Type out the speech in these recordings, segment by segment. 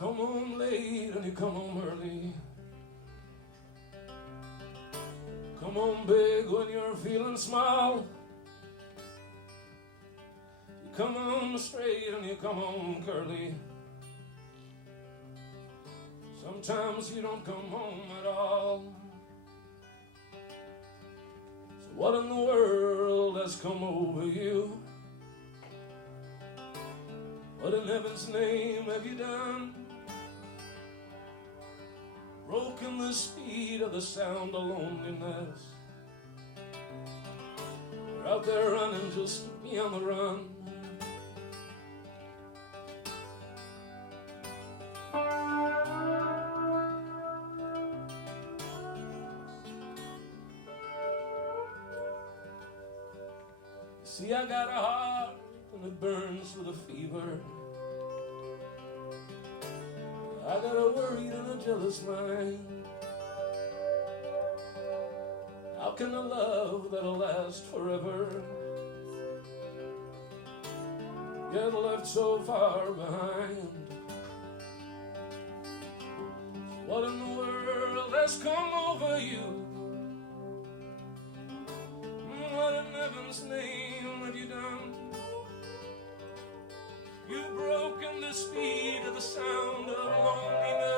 come home late and you come home early. Come home big when you're feeling small. You come home straight and you come home curly. Sometimes you don't come home at all. So what in the world has come over you? What in heaven's name have you done? Broken the speed of the sound of loneliness. You're out there running just to be on the run. See, I got a heart and it burns with a fever. I got a worried and a jealous mind. How can a love that'll last forever get left so far behind? What in the world has come over you? What in heaven's name have you done? You've broken the speed of the sound of loneliness.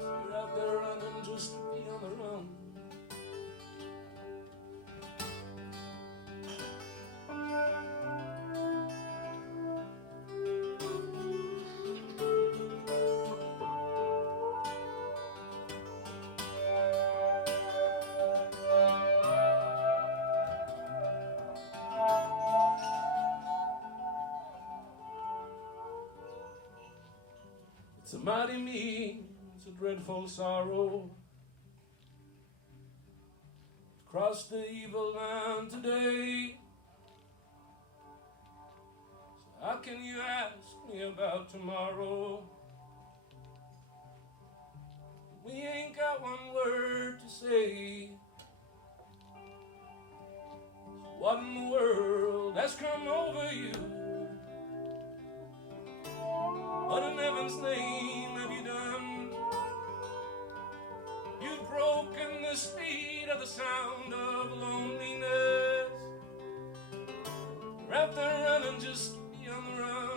You're out there running just to be on the run. It's a mighty mean, it's a dreadful sorrow. Cross the evil line today. So how can you ask me about tomorrow? We ain't got one word to say. So what in the world has come over you? What in heaven's name have you done? You've broken the speed of the sound of loneliness. You're out there running just to be on the run.